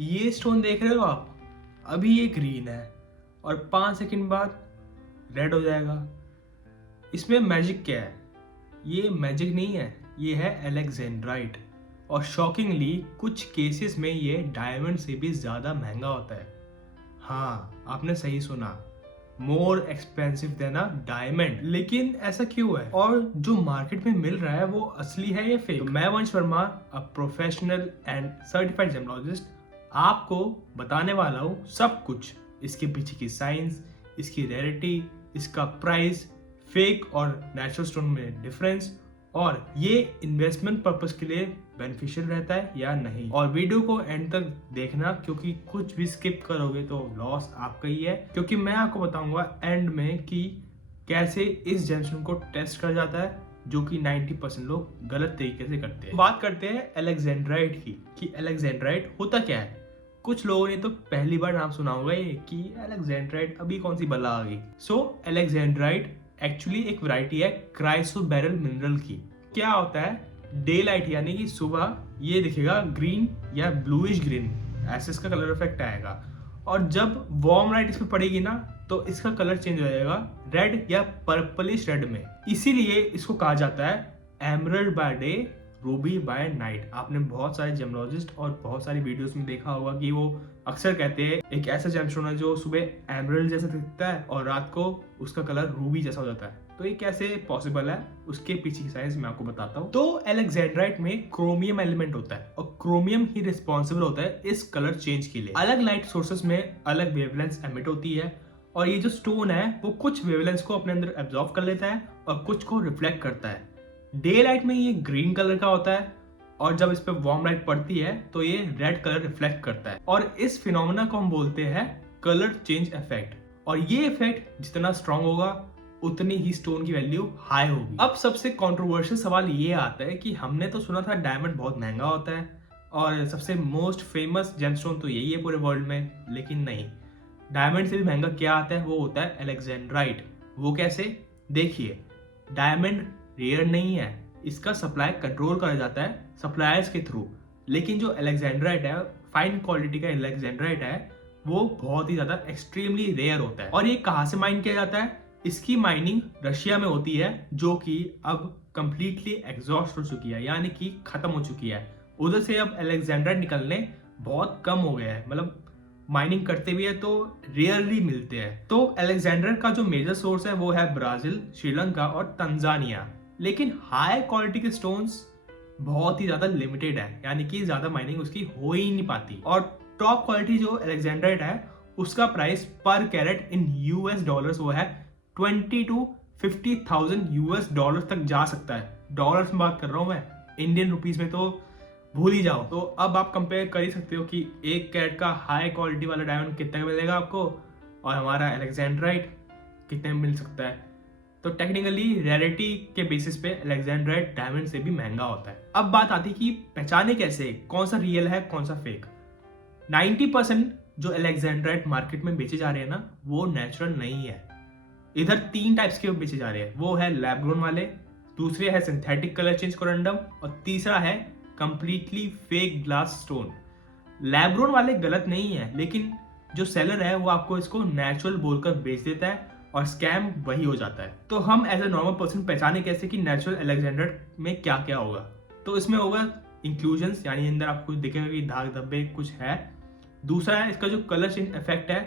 ये स्टोन देख रहे हो आप, अभी ये ग्रीन है और 5 सेकंड बाद रेड हो जाएगा। इसमें मैजिक क्या है? ये मैजिक नहीं है, ये है एलेक्जेंड्राइट। और शॉकिंगली कुछ केसेस में ये डायमंड से भी ज़्यादा महंगा होता है। हाँ, आपने सही सुना, more expensive than a diamond. लेकिन ऐसा क्यों है? और जो मार्केट में मिल रहा है वो असली है या फेक? तो मैं वंश Verma, a professional and certified gemmologist, आपको बताने वाला हूँ सब कुछ। इसके पीछे की साइंस, इसकी रेयरिटी, इसका प्राइस, फेक और नेचुरल स्टोन में डिफरेंस, और ये इन्वेस्टमेंट पर्पस के लिए बेनिफिशियल रहता है या नहीं। और वीडियो को एंड तक देखना, क्योंकि कुछ भी स्किप करोगे तो लॉस आपका ही है। क्योंकि मैं आपको बताऊंगा एंड में कि कैसे इस जेमस्टोन को टेस्ट करा जाता है, जो कि 90% लोग गलत तरीके से करते हैं। बात करते हैं एलेक्जेंड्राइट की, कि एलेक्जेंड्राइट होता क्या है। कुछ लोगों ने तो पहली बार नाम सुना होगा ये कि एलेक्जेंड्राइट अभी कौन सी बला आ गई। सो एलेक्जेंड्राइट एक्चुअली एक वैरायटी है क्राइसोबेरल मिनरल की। क्या होता है? डे लाइट यानी कि सुबह ये दिखेगा ग्रीन या ब्लूइश ग्रीन, ऐसे इसका कलर इफेक्ट आएगा। और जब वार्म लाइट इस पर पड़ेगी ना तो इसका कलर चेंज हो जाएगा रेड या पर्पलिश रेड में। इसीलिए इसको कहा जाता है emerald by day, ruby by night. आपने बहुत सारे जेमोलॉजिस्ट और बहुत सारी वीडियोस में देखा होगा कि वो अक्सर कहते हैं एक ऐसा जेमस्टोन है जो सुबह एमरल्ड जैसा दिखता है और रात को उसका कलर रूबी जैसा हो जाता है। तो ये कैसे पॉसिबल है, उसके पीछे की साइंस मैं आपको बताता हूँ। तो एलेक्जेंड्राइट में क्रोमियम एलिमेंट होता है और क्रोमियम ही रिस्पॉन्सिबल होता है इस कलर चेंज के लिए। अलग लाइट सोर्सेस में अलग वेवलेंथ एमिट होती है और ये जो स्टोन है वो कुछ वेवलेंथ को अपने अंदर एब्जॉर्ब कर लेता है और कुछ को रिफ्लेक्ट करता है। डे लाइट में ये ग्रीन कलर का होता है और जब इस पे वार्म लाइट पड़ती है तो ये रेड कलर रिफ्लेक्ट करता है। और इस फिनोमेना को हम बोलते हैं कलर चेंज इफेक्ट। और ये इफेक्ट जितना स्ट्रांग होगा उतनी ही स्टोन की वैल्यू हाई होगी। अब सबसे कंट्रोवर्शियल सवाल ये आता है कि हमने तो सुना था डायमंड बहुत महंगा होता है और सबसे मोस्ट फेमस जेमस्टोन तो यही है पूरे वर्ल्ड में, लेकिन नहीं, डायमंड से भी महंगा क्या आता है, वो होता है एलेक्जेंड्राइट। वो कैसे? देखिए, डायमंड रेयर नहीं है, इसका सप्लाई कंट्रोल करा जाता है सप्लायर्स के थ्रू। लेकिन जो एलेक्जेंड्राइट है, फाइन क्वालिटी का एलेक्जेंड्राइट है, वो बहुत ही ज्यादा एक्सट्रीमली रेयर होता है। और ये कहाँ से माइन किया जाता है? इसकी माइनिंग रशिया में होती है, जो कि अब कंप्लीटली एग्जॉस्ट हो चुकी है, यानी कि खत्म हो चुकी है। उधर से अब एलेक्जेंड्राइट निकलने बहुत कम हो गया है, मतलब माइनिंग करते भी है तो रेयरली मिलते हैं। तो अलेक्जेंडर का जो मेजर सोर्स है वो है ब्राजील, श्रीलंका और तंजानिया। लेकिन हाई क्वालिटी के स्टोन्स बहुत ही ज्यादा लिमिटेड है, यानी कि ज्यादा माइनिंग उसकी हो ही नहीं पाती। और टॉप क्वालिटी जो अलेक्जेंड्राइट है उसका प्राइस पर कैरेट इन यूएस डॉलर्स वो है 20 to 50,000 यूएस डॉलर्स तक जा सकता है। डॉलर्स में बात कर रहा हूं मैं, इंडियन रुपीज में तो भूल ही जाओ। तो अब आप कंपेयर कर ही सकते हो कि 1 कैरेट का हाई क्वालिटी वाला डायमंड कितने का मिलेगा आपको और हमारा अलेक्जेंड्राइट कितने में मिल सकता है। तो टेक्निकली रेयरिटी के बेसिस पे अलेक्जेंड्राइट डायमंड से भी महंगा होता है। अब बात आती है कि पहचाने कैसे कौन सा रियल है कौन सा फेक। 90% जो अलेक्जेंड्राइट मार्केट में बेचे जा रहे हैं ना, वो नेचुरल नहीं है। इधर 3 टाइप्स के बेचे जा रहे हैं, वो है लैब ग्रोन वाले, दूसरे है सिंथेटिक कलर चेंज कोरंडम और तीसरा है completely fake glass stone. Lab grown वाले गलत नहीं है, लेकिन जो सेलर है वो आपको इसको नेचुरल बोलकर बेच देता है और स्कैम वही हो जाता है। तो हम एज ए नॉर्मल पर्सन पहचाने कैसे कि नेचुरल अलेक्जेंडर में क्या क्या होगा। तो इसमें होगा इंक्लूजन्स, यानी अंदर आपको कुछ दिखेगा कि दाग धब्बे कुछ है। दूसरा है इसका जो कलर चेंज इफेक्ट है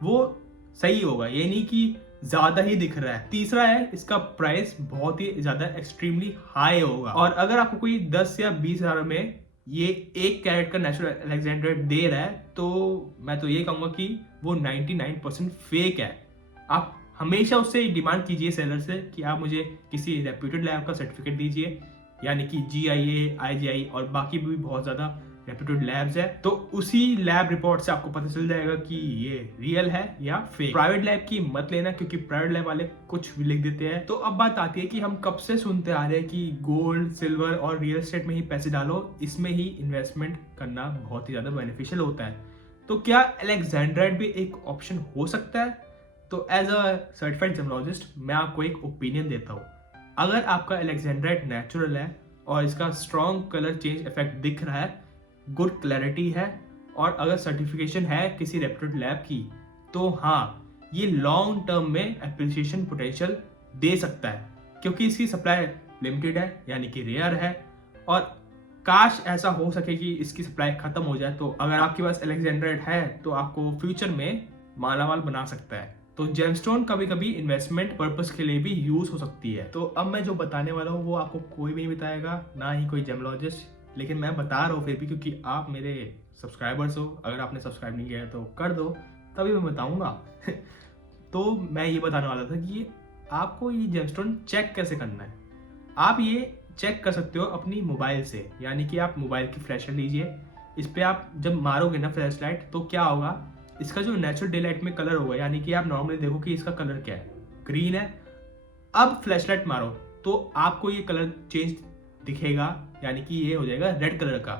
वो सही होगा, ये नहीं कि ज्यादा ही दिख रहा है। तीसरा है इसका प्राइस बहुत ही ज्यादा एक्सट्रीमली हाई होगा। और अगर आपको कोई 10 या 20 हजार में ये 1 कैरेट का नेचुरल अलेक्जेंड्राइट दे रहा है तो मैं तो ये कहूंगा कि वो 99% फेक है। आप हमेशा उससे डिमांड कीजिए सेलर से कि आप मुझे किसी रेप्यूटेड लैब का सर्टिफिकेट दीजिए, यानी कि GIA, IGI और बाकी भी बहुत ज्यादा रेप्यूटेड लैब्स है। तो उसी लैब रिपोर्ट से आपको पता चल जाएगा कि ये रियल है या फेक। प्राइवेट लैब की मत लेना, क्योंकि प्राइवेट लैब वाले कुछ भी लिख देते हैं। तो अब बात आती है कि हम कब से सुनते आ रहे हैं कि गोल्ड, सिल्वर और रियल एस्टेट में ही पैसे डालो, इसमें ही इन्वेस्टमेंट करना बहुत ही ज्यादा बेनिफिशियल होता है। तो क्या अलेक्जेंड्राइट भी एक ऑप्शन हो सकता है? तो एज अ सर्टिफाइड जेमोलॉजिस्ट मैं आपको एक ओपिनियन देता हूँ। अगर आपका अलेक्जेंड्राइट नेचुरल है और इसका स्ट्रॉन्ग कलर चेंज इफेक्ट दिख रहा है, गुड क्लैरिटी है और अगर सर्टिफिकेशन है किसी रेप्यूटेड लैब की तो हाँ, ये लॉन्ग टर्म में एप्रिसिएशन पोटेंशियल दे सकता है, क्योंकि इसकी सप्लाई लिमिटेड है यानी कि रेयर है। और काश ऐसा हो सके कि इसकी सप्लाई खत्म हो जाए, तो अगर आपके पास अलेक्जेंड्राइट है तो आपको फ्यूचर में मालामाल बना सकता है। तो जेमस्टोन कभी कभी इन्वेस्टमेंट पर्पस के लिए भी यूज हो सकती है। तो अब मैं जो बताने वाला हूँ वो आपको कोई भी नहीं बताएगा, ना ही कोई जेमोलॉजिस्ट, लेकिन मैं बता रहा हूँ फिर भी, क्योंकि आप मेरे सब्सक्राइबर्स हो। अगर आपने सब्सक्राइब नहीं किया है तो कर दो, तभी मैं बताऊंगा। तो मैं ये बताने वाला था कि आपको ये जेमस्टोन चेक कैसे करना है। आप ये चेक कर सकते हो अपनी मोबाइल से, यानी कि आप मोबाइल की फ्लैशलाइट लीजिए, इस पर आप जब मारोगे ना फ्लैशलाइट तो क्या होगा, इसका जो नेचुरल डे लाइट में कलर होगा, यानी कि आप नॉर्मली देखो कि इसका कलर क्या है, ग्रीन है। अब फ्लैशलाइट मारो तो आपको ये कलर चेंज दिखेगा, यानी कि ये हो जाएगा रेड कलर का।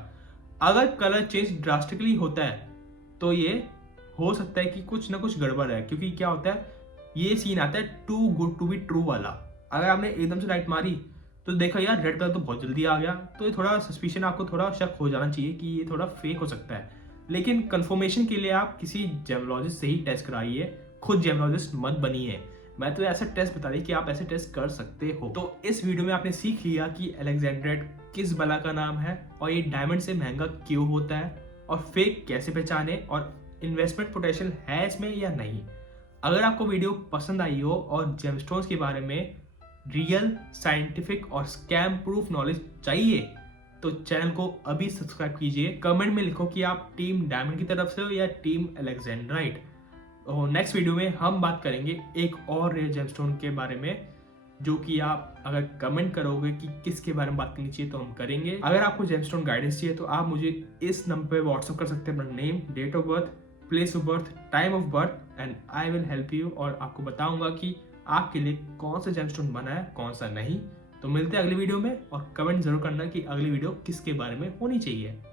अगर कलर चेंज ड्रास्टिकली होता है तो ये हो सकता है कि कुछ ना कुछ गड़बड़ है, क्योंकि क्या होता है, ये सीन आता है too good to be true वाला। अगर आपने एकदम से लाइट मारी तो देखा यार रेड कलर तो बहुत जल्दी आ गया, तो ये थोड़ा सस्पिशन, आपको थोड़ा शक हो जाना चाहिए कि ये थोड़ा फेक हो सकता है। लेकिन कंफर्मेशन के लिए आप किसी जेमोलॉजिस्ट से ही टेस्ट कराइए, खुद जेमोलॉजिस्ट मत बनिए। मैं तो ऐसा टेस्ट बता दी कि आप ऐसे टेस्ट कर सकते हो। तो इस वीडियो में आपने सीख लिया कि अलेक्जेंड्राइट किस बला का नाम है, और ये डायमंड से महंगा क्यों होता है, और फेक कैसे पहचाने, और इन्वेस्टमेंट पोटेंशियल है इसमें या नहीं। अगर आपको वीडियो पसंद आई हो और जेमस्टोन्स के बारे में रियल, साइंटिफिक और स्कैम प्रूफ नॉलेज चाहिए तो चैनल को अभी सब्सक्राइब कीजिए। कमेंट में लिखो कि आप टीम डायमंड की तरफ से हो या टीम अलेक्जेंड्राइट। और नेक्स्ट वीडियो में हम बात करेंगे एक और रेयर जेमस्टोन के बारे में, जो कि आप अगर कमेंट करोगे कि किसके बारे में बात करनी चाहिए तो हम करेंगे। अगर आपको जेमस्टोन गाइडेंस चाहिए तो आप मुझे इस नंबर पे व्हाट्सअप कर सकते हैं अपना name, date of birth, place of birth, time of birth, and I will help you, और आपको बताऊंगा कि आपके लिए कौन सा जेमस्टोन बना है कौन सा नहीं। तो मिलते हैं अगली वीडियो में, और कमेंट जरूर करना कि अगली वीडियो किसके बारे में होनी चाहिए।